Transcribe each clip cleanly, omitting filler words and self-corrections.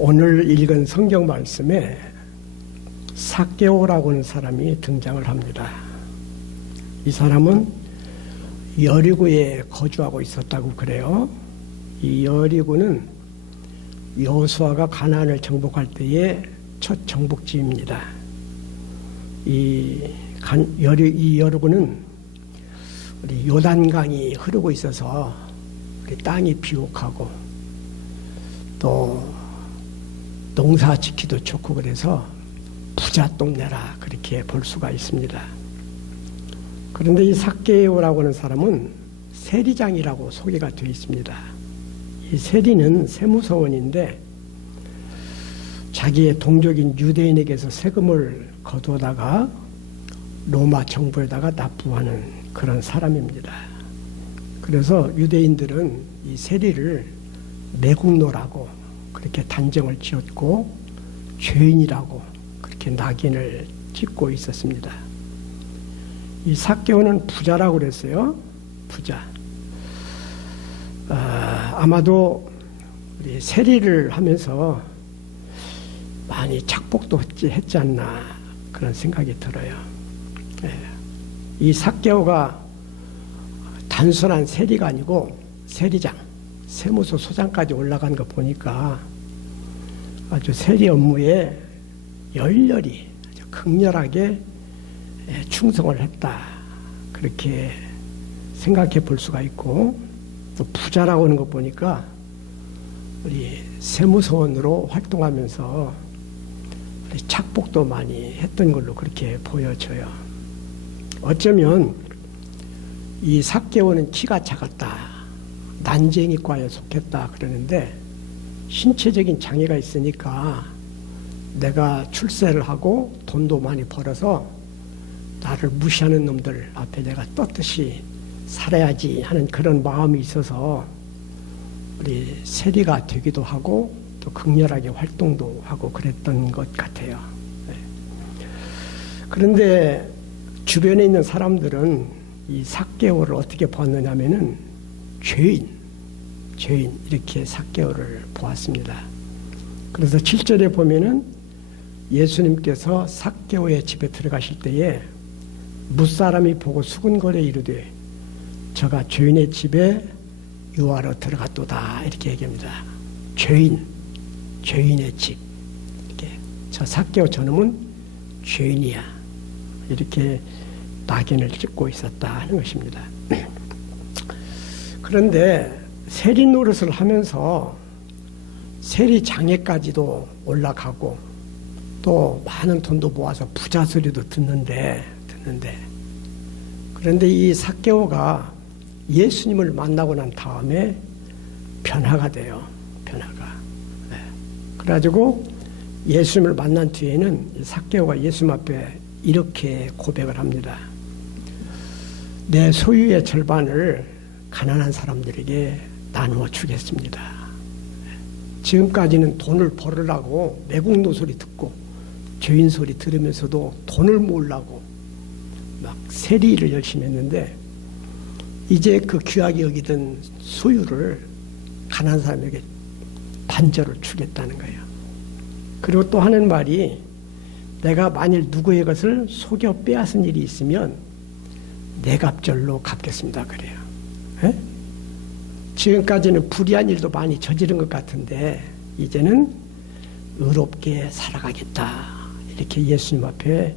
오늘 읽은 성경 말씀에 삭개오라고 하는 사람이 등장을 합니다. 이 사람은 여리고에 거주하고 있었다고 그래요. 이 여리고는 여호수아가 가나안을 정복할 때의 첫 정복지입니다. 이 여리고는 우리 요단강이 흐르고 있어서 우리 땅이 비옥하고 또 농사 짓기도 좋고 그래서 부자 동네라 그렇게 볼 수가 있습니다. 그런데 이 삭개오라고 하는 사람은 세리장이라고 소개가 되어 있습니다. 이 세리는 세무서원인데 자기의 동족인 유대인에게서 세금을 거두다가 로마 정부에다가 납부하는 그런 사람입니다. 그래서 유대인들은 이 세리를 매국노라고 그렇게 단정을 지었고 죄인이라고 그렇게 낙인을 찍고 있었습니다. 이 삭개오는 부자라고 그랬어요. 부자. 아마도 우리 세리를 하면서 많이 착복도 했지 않나 그런 생각이 들어요. 이 삭개오가 단순한 세리가 아니고 세리장, 세무서 소장까지 올라간 거 보니까 아주 세리 업무에 열렬히 아주 극렬하게 충성을 했다 그렇게 생각해 볼 수가 있고, 또 부자라고 하는 거 보니까 우리 세무서원으로 활동하면서 우리 착복도 많이 했던 걸로 그렇게 보여져요. 어쩌면 이 삭개오는 키가 작았다, 난쟁이과에 속했다 그러는데 신체적인 장애가 있으니까 내가 출세를 하고 돈도 많이 벌어서 나를 무시하는 놈들 앞에 내가 떳떳이 살아야지 하는 그런 마음이 있어서 우리 세리가 되기도 하고 또 극렬하게 활동도 하고 그랬던 것 같아요. 그런데 주변에 있는 사람들은 이 삭개오를 어떻게 보았느냐면은 죄인 이렇게 삭개오를 보았습니다. 그래서 7절에 보면은 예수님께서 삭개오의 집에 들어가실 때에 무사람이 보고 수군거려 이르되 저가 죄인의 집에 유하러 들어갔도다 이렇게 얘기합니다. 죄인의 집. 이렇게 저 삭개오 저놈은 죄인이야 이렇게 낙인을 찍고 있었다 하는 것입니다. 그런데 세리 노릇을 하면서 세리 장애까지도 올라가고 또 많은 돈도 모아서 부자 소리도 듣는데 그런데 이 삭개오가 예수님을 만나고 난 다음에 변화가 돼요. 그래가지고 예수님을 만난 뒤에는 삭개오가 예수님 앞에 이렇게 고백을 합니다. 내 소유의 절반을 가난한 사람들에게 나누어 주겠습니다. 지금까지는 돈을 벌으려고 매국노 소리 듣고 죄인 소리 들으면서도 돈을 모으려고 막 세리를 열심히 했는데 이제 그 귀하게 여기던 소유를 가난한 사람에게 반절을 주겠다는 거예요. 그리고 또 하는 말이 내가 만일 누구의 것을 속여 빼앗은 일이 있으면 내 갑절로 갚겠습니다 그래요. 지금까지는 불의한 일도 많이 저지른 것 같은데 이제는 의롭게 살아가겠다 이렇게 예수님 앞에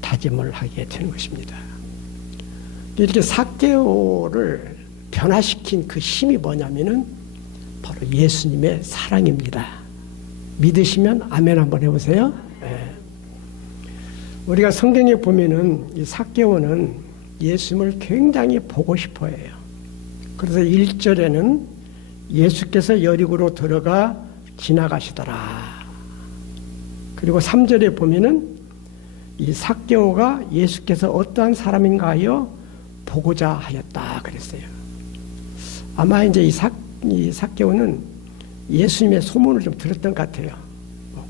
다짐을 하게 되는 것입니다. 이렇게 삭개오를 변화시킨 그 힘이 뭐냐면은 바로 예수님의 사랑입니다. 믿으시면 아멘 한번 해보세요. 우리가 성경에 보면은 이 삭개오는 예수님을 굉장히 보고 싶어 해요. 그래서 1절에는 예수께서 여리고로 들어가 지나가시더라. 그리고 3절에 보면은 이 삭개오가 예수께서 어떠한 사람인가 하여 보고자 하였다 그랬어요. 아마 이제 이 삭개오는 예수님의 소문을 좀 들었던 것 같아요.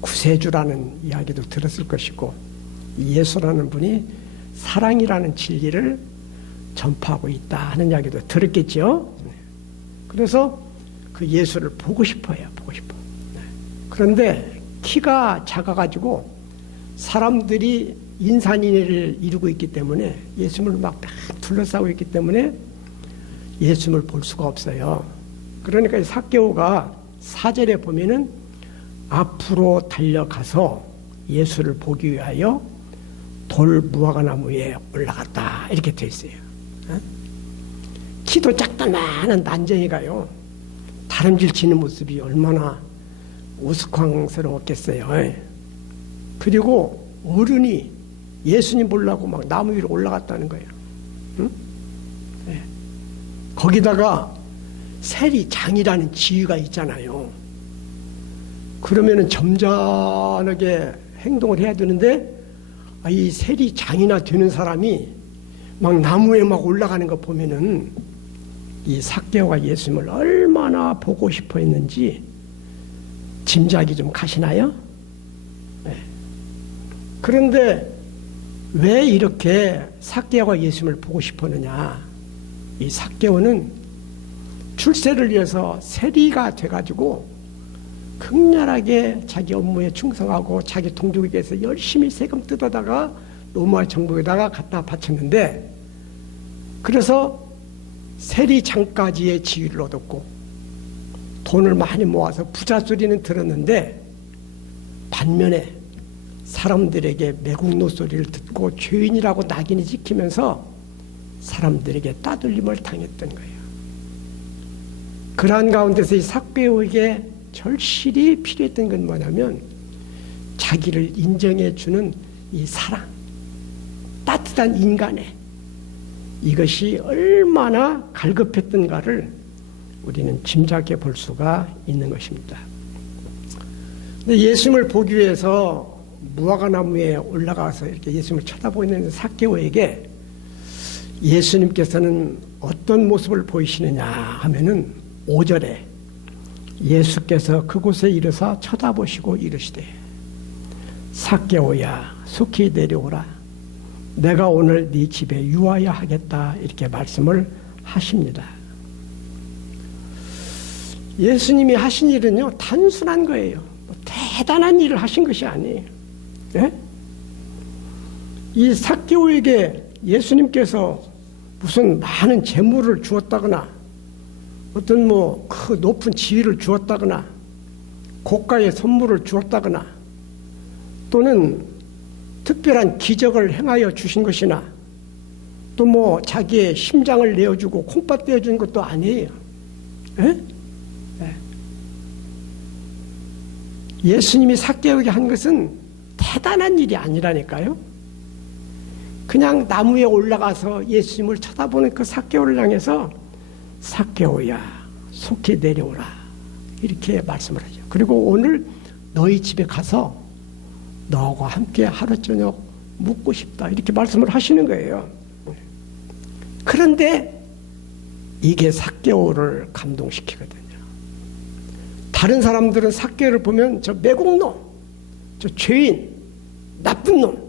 구세주라는 이야기도 들었을 것이고 예수라는 분이 사랑이라는 진리를 전파하고 있다 하는 이야기도 들었겠죠. 그래서 그 예수를 보고 싶어요. 보고 싶어. 그런데 키가 작아가지고 사람들이 인산인해를 이루고 있기 때문에 예수님을 막 둘러싸고 있기 때문에 예수님을 볼 수가 없어요. 그러니까 삭개오가 4절에 보면은 앞으로 달려가서 예수를 보기 위하여 돌 무화과나무에 올라갔다 이렇게 돼 있어요. 키도 작다만한 난쟁이가요 다름질 치는 모습이 얼마나 우스꽝스러웠겠어요. 그리고 어른이 예수님 보려고 막 나무 위로 올라갔다는 거예요. 응? 네. 거기다가 세리장이라는 지위가 있잖아요. 그러면은 점잖하게 행동을 해야 되는데 이 세리장이나 되는 사람이 막 나무에 막 올라가는 거 보면은 이 삭개오가 예수님을 얼마나 보고 싶어 했는지 짐작이 좀 가시나요? 네. 그런데 왜 이렇게 삭개오가 예수님을 보고 싶었느냐? 이 삭개오는 출세를 위해서 세리가 돼가지고 극렬하게 자기 업무에 충성하고 자기 동족에 대해서 열심히 세금 뜯어다가 로마 정부에다가 갖다 바쳤는데 그래서 세리장까지의 지위를 얻었고 돈을 많이 모아서 부자 소리는 들었는데 반면에 사람들에게 매국노 소리를 듣고 죄인이라고 낙인이 찍히면서 사람들에게 따돌림을 당했던 거예요. 그러한 가운데서 이 삭개오에게 절실히 필요했던 건 뭐냐면 자기를 인정해 주는 이 사랑, 따뜻한 인간의 이것이 얼마나 갈급했던가를 우리는 짐작해 볼 수가 있는 것입니다. 근데 예수님을 보기 위해서 무화과나무에 올라가서 이렇게 예수님을 쳐다보고 있는 삭개오에게 예수님께서는 어떤 모습을 보이시느냐 하면은 5절에 예수께서 그곳에 이르사 쳐다보시고 이르시되 삭개오야 속히 내려오라 내가 오늘 네 집에 유하여 하겠다 이렇게 말씀을 하십니다. 예수님이 하신 일은요 단순한 거예요. 대단한 일을 하신 것이 아니에요. 네? 이 삭개오에게 예수님께서 무슨 많은 재물을 주었다거나 어떤 그 높은 지위를 주었다거나 고가의 선물을 주었다거나 또는 특별한 기적을 행하여 주신 것이나 또 자기의 심장을 내어주고 콩팥 떼어주는 것도 아니에요. 네? 네. 예수님이 삭개오에게 한 것은 대단한 일이 아니라니까요. 그냥 나무에 올라가서 예수님을 쳐다보는 그 삭개오를 향해서 삭개오야 속히 내려오라 이렇게 말씀을 하죠. 그리고 오늘 너희 집에 가서 너와 함께 하루 저녁 묵고 싶다 이렇게 말씀을 하시는 거예요. 그런데 이게 삭개오를 감동시키거든요. 다른 사람들은 삭개오를 보면 저 매국노, 저 죄인, 나쁜 놈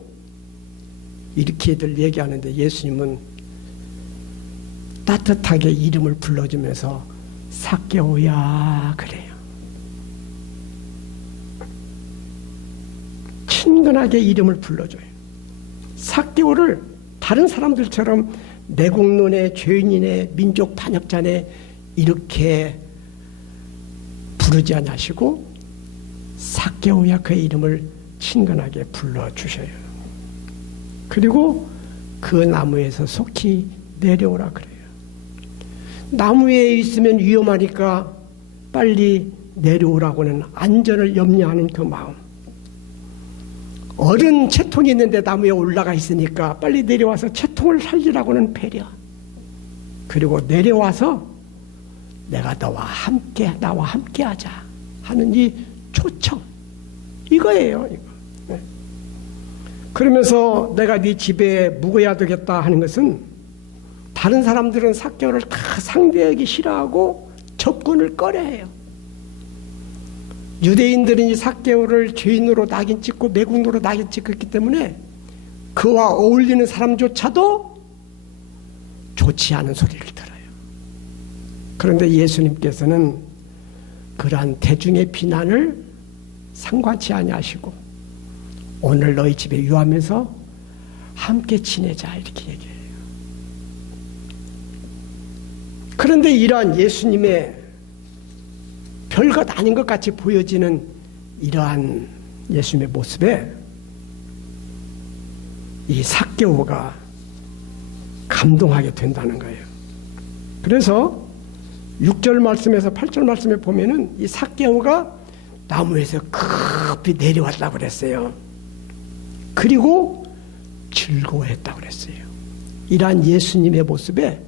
이렇게들 얘기하는데 예수님은 따뜻하게 이름을 불러주면서 삭개오야 그래요. 친근하게 이름을 불러줘요. 삭개오를 다른 사람들처럼 내국론의 죄인이네 민족 반역자네 이렇게 부르지 않으시고 삭개오야 그의 이름을 친근하게 불러주셔요. 그리고 그 나무에서 속히 내려오라 그래요. 나무에 있으면 위험하니까 빨리 내려오라고는 안전을 염려하는 그 마음. 어른 채통이 있는데 나무에 올라가 있으니까 빨리 내려와서 채통을 살리라고는 배려. 그리고 내려와서 내가 나와 함께 하자 하는 이 초청. 이거예요. 이거. 네. 그러면서 내가 네 집에 묵어야 되겠다 하는 것은 다른 사람들은 삭개오를 다 상대하기 싫어하고 접근을 꺼려해요. 유대인들은 이 삭개오를 죄인으로 낙인 찍고 매국노로 낙인 찍었기 때문에 그와 어울리는 사람조차도 좋지 않은 소리를 들어요. 그런데 예수님께서는 그러한 대중의 비난을 상관치 아니하시고 오늘 너희 집에 유하면서 함께 지내자 이렇게 얘기해요. 그런데 이러한 예수님의 별것 아닌 것 같이 보여지는 이러한 예수님의 모습에 이 삭개오가 감동하게 된다는 거예요. 그래서 6절 말씀에서 8절 말씀에 보면은 이 삭개오가 나무에서 급히 내려왔다고 그랬어요. 그리고 즐거워했다고 그랬어요. 이러한 예수님의 모습에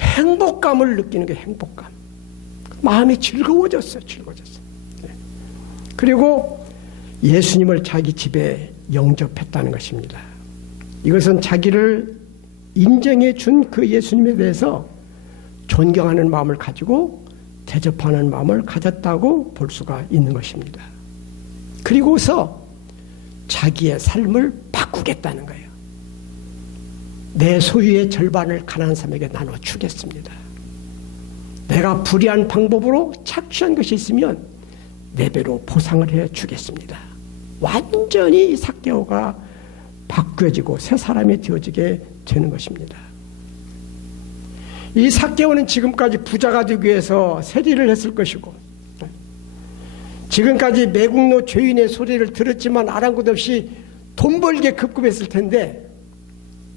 행복감을 느끼는 게 행복감. 마음이 즐거워졌어요. 네. 그리고 예수님을 자기 집에 영접했다는 것입니다. 이것은 자기를 인정해 준 그 예수님에 대해서 존경하는 마음을 가지고 대접하는 마음을 가졌다고 볼 수가 있는 것입니다. 그리고서 자기의 삶을 바꾸겠다는 거예요. 내 소유의 절반을 가난한 사람에게 나눠주겠습니다. 내가 불의한 방법으로 착취한 것이 있으면 네 배로 보상을 해주겠습니다. 완전히 삭개오가 바뀌어지고 새 사람이 되어지게 되는 것입니다. 이 삭개오는 지금까지 부자가 되기 위해서 세리를 했을 것이고 지금까지 매국노 죄인의 소리를 들었지만 아랑곳 없이 돈 벌기에 급급했을 텐데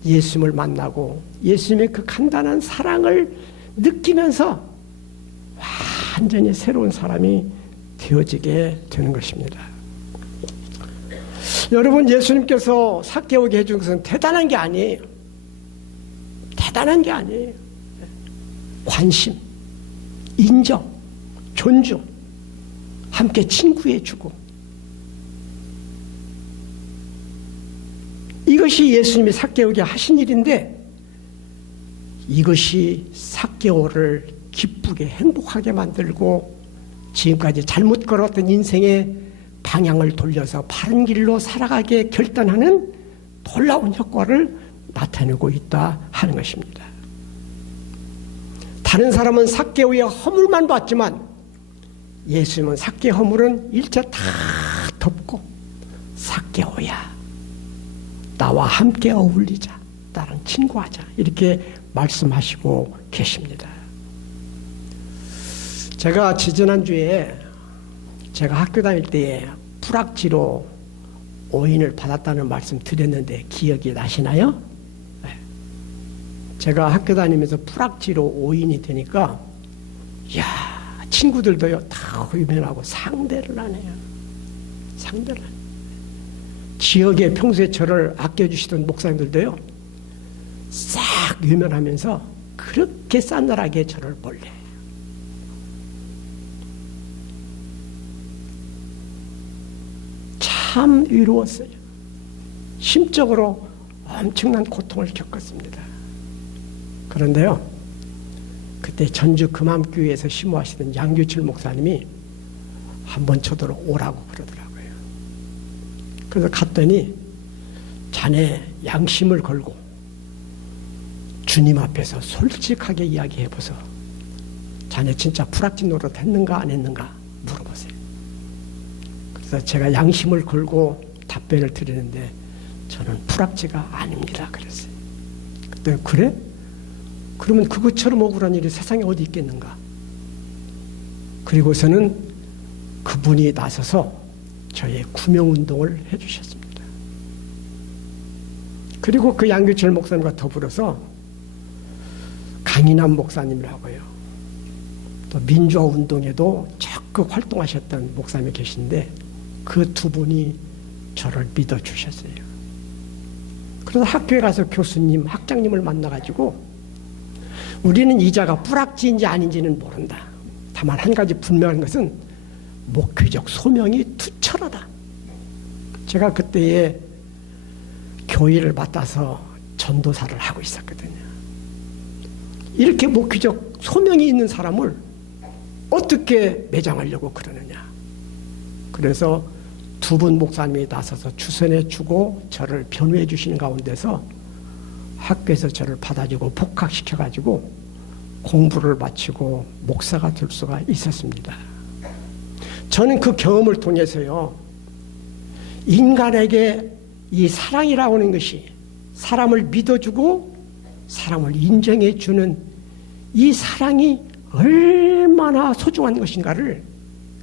예수님을 만나고 예수님의 그 간단한 사랑을 느끼면서 완전히 새로운 사람이 되어지게 되는 것입니다. 여러분, 예수님께서 삭개오에게 해준 것은 대단한 게 아니에요. 대단한 게 아니에요. 관심, 인정, 존중, 함께 친구해주고 이것이 예수님이 삭개오에게 하신 일인데 이것이 삭개오를 기쁘게 행복하게 만들고 지금까지 잘못 걸었던 인생의 방향을 돌려서 바른 길로 살아가게 결단하는 놀라운 효과를 나타내고 있다 하는 것입니다. 다른 사람은 삭개오의 허물만 봤지만 예수님은 삭개의 허물은 일체 다 덮고 삭개오야 나와 함께 어울리자, 나랑 친구하자 이렇게 말씀하시고 계십니다. 제가 지지난주에 제가 학교 다닐 때에 불악지로 오인을 받았다는 말씀 드렸는데 기억이 나시나요? 네. 제가 학교 다니면서 불악지로 오인이 되니까 이야 친구들도요 다 의면하고 상대를 하네요. 상대를 하네요. 지역에 평소에 저를 아껴주시던 목사님들도요 싹 외면하면서 그렇게 싸늘하게 저를 몰래 참 위로웠어요. 심적으로 엄청난 고통을 겪었습니다. 그런데요 그때 전주 금암교회에서 심호하시던 양규칠 목사님이 한번 저더러 오라고 그러더라고요. 그래서 갔더니 자네 양심을 걸고 주님 앞에서 솔직하게 이야기해보소. 자네 진짜 불악지 노릇 했는가 안 했는가 물어보세요. 그래서 제가 양심을 걸고 답변을 드리는데 저는 불악지가 아닙니다 그랬어요. 그때 그래? 그러면 그것처럼 억울한 일이 세상에 어디 있겠는가? 그리고서는 그분이 나서서 저의 구명운동을 해주셨습니다. 그리고 그 양규철 목사님과 더불어서 강인한 목사님이라고요. 또 민주화운동에도 적극 활동하셨던 목사님이 계신데 그 두 분이 저를 믿어주셨어요. 그래서 학교에 가서 교수님, 학장님을 만나가지고 우리는 이자가 불악지인지 아닌지는 모른다. 다만 한 가지 분명한 것은 목회적 소명이 투철하다. 제가 그때에 교회를 맡아서 전도사를 하고 있었거든요. 이렇게 목회적 소명이 있는 사람을 어떻게 매장하려고 그러느냐. 그래서 두 분 목사님이 나서서 추선해 주고 저를 변호해 주시는 가운데서 학교에서 저를 받아주고 복학시켜 가지고 공부를 마치고 목사가 될 수가 있었습니다. 저는 그 경험을 통해서요, 인간에게 이 사랑이라고 하는 것이 사람을 믿어주고 사람을 인정해주는 이 사랑이 얼마나 소중한 것인가를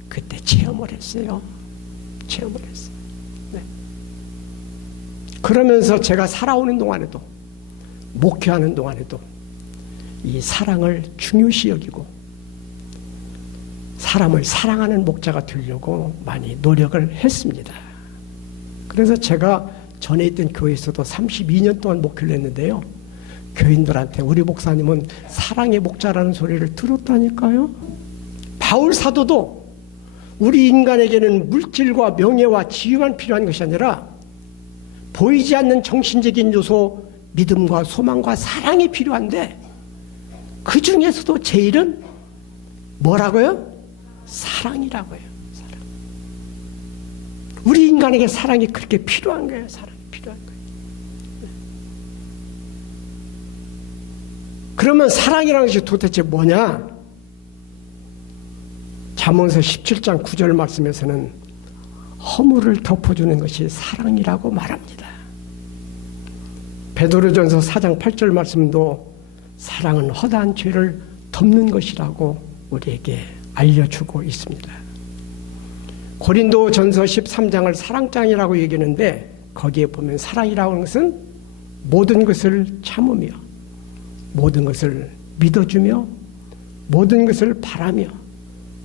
그때 체험을 했어요. 네. 그러면서 제가 살아오는 동안에도, 목회하는 동안에도 이 사랑을 중요시 여기고 사람을 사랑하는 목자가 되려고 많이 노력을 했습니다. 그래서 제가 전에 있던 교회에서도 32년 동안 목회를 했는데요, 교인들한테 우리 목사님은 사랑의 목자라는 소리를 들었다니까요. 바울 사도도 우리 인간에게는 물질과 명예와 지위만 필요한 것이 아니라 보이지 않는 정신적인 요소, 믿음과 소망과 사랑이 필요한데 그 중에서도 제일은 뭐라고요? 사랑이라고요. 사랑. 우리 인간에게 사랑이 그렇게 필요한 거예요. 사랑이 필요한 거예요. 그러면 사랑이라는 것이 도대체 뭐냐? 잠언서 17장 9절 말씀에서는 허물을 덮어주는 것이 사랑이라고 말합니다. 베드로전서 4장 8절 말씀도 사랑은 허다한 죄를 덮는 것이라고 우리에게 알려주고 있습니다. 고린도전서 13장을 사랑장이라고 얘기하는데 거기에 보면 사랑이라고 하는 것은 모든 것을 참으며 모든 것을 믿어주며 모든 것을 바라며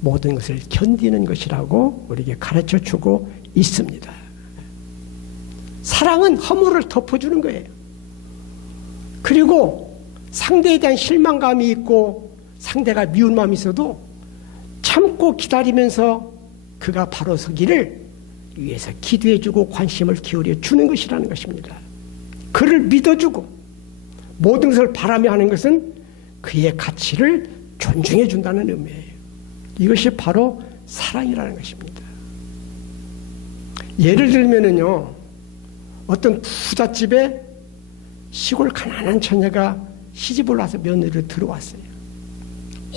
모든 것을 견디는 것이라고 우리에게 가르쳐주고 있습니다. 사랑은 허물을 덮어주는 거예요. 그리고 상대에 대한 실망감이 있고 상대가 미운 마음이 있어도 참고 기다리면서 그가 바로 서기를 위해서 기도해주고 관심을 기울여 주는 것이라는 것입니다. 그를 믿어주고 모든 것을 바라며 하는 것은 그의 가치를 존중해 준다는 의미예요. 이것이 바로 사랑이라는 것입니다. 예를 들면은요, 어떤 부잣집에 시골 가난한 처녀가 시집을 와서 며느리로 들어왔어요.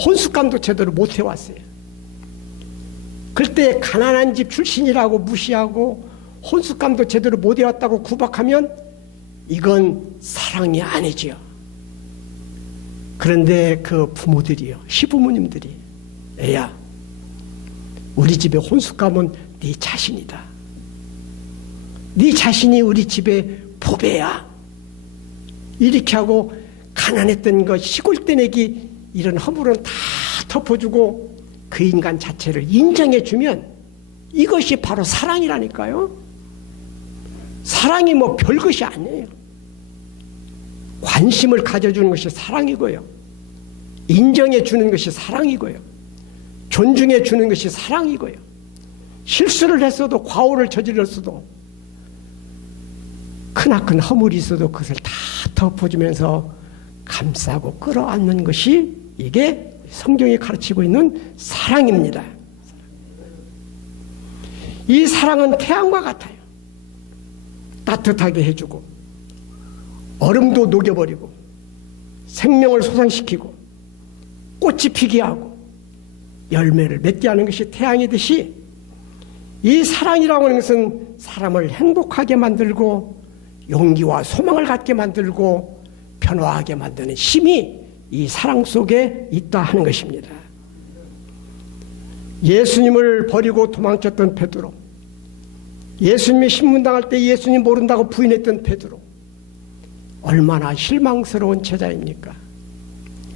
혼숙감도 제대로 못 해왔어요. 그때 가난한 집 출신이라고 무시하고 혼숙감도 제대로 못 해왔다고 구박하면 이건 사랑이 아니지요. 그런데 그 부모들이요, 시부모님들이 애야, 우리 집에 혼숙감은 네 자신이다. 네 자신이 우리 집의 보배야. 이렇게 하고 가난했던 것, 시골 떼내기 이런 허물은 다 덮어주고 그 인간 자체를 인정해주면 이것이 바로 사랑이라니까요. 사랑이 뭐 별것이 아니에요. 관심을 가져주는 것이 사랑이고요. 인정해주는 것이 사랑이고요. 존중해주는 것이 사랑이고요. 실수를 했어도 과오를 저질렀어도 크나큰 허물이 있어도 그것을 다 덮어주면서 감싸고 끌어안는 것이 이게 성경이 가르치고 있는 사랑입니다. 이 사랑은 태양과 같아요. 따뜻하게 해주고 얼음도 녹여버리고 생명을 솟아시키고 꽃이 피게 하고 열매를 맺게 하는 것이 태양이듯이 이 사랑이라고 하는 것은 사람을 행복하게 만들고 용기와 소망을 갖게 만들고 변화하게 만드는 힘이 이 사랑 속에 있다 하는 것입니다. 예수님을 버리고 도망쳤던 베드로, 예수님이 신문당할 때 예수님 모른다고 부인했던 베드로, 얼마나 실망스러운 제자입니까?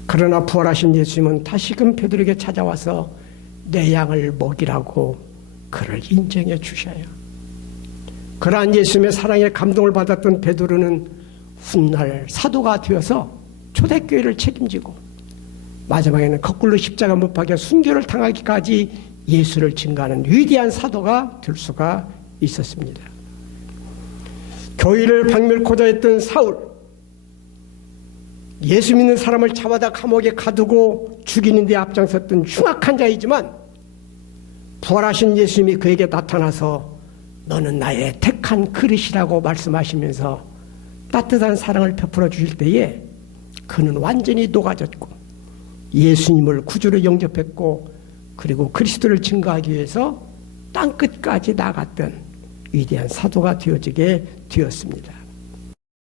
그러나 부활하신 예수님은 다시금 베드로에게 찾아와서 내 양을 먹이라고 그를 인정해 주셔요. 그러한 예수님의 사랑에 감동을 받았던 베드로는 훗날 사도가 되어서 초대교회를 책임지고 마지막에는 거꾸로 십자가 못 박혀 순교를 당하기까지 예수를 증거하는 위대한 사도가 될 수가 있었습니다. 교회를 박멸코자 했던 사울, 예수 믿는 사람을 잡아다 감옥에 가두고 죽이는 데 앞장섰던 흉악한 자이지만 부활하신 예수님이 그에게 나타나서 너는 나의 택한 그릇이라고 말씀하시면서 따뜻한 사랑을 베풀어 주실 때에 그는 완전히 녹아졌고 예수님을 구주로 영접했고 그리고 그리스도를 증거하기 위해서 땅끝까지 나갔던 위대한 사도가 되어지게 되었습니다.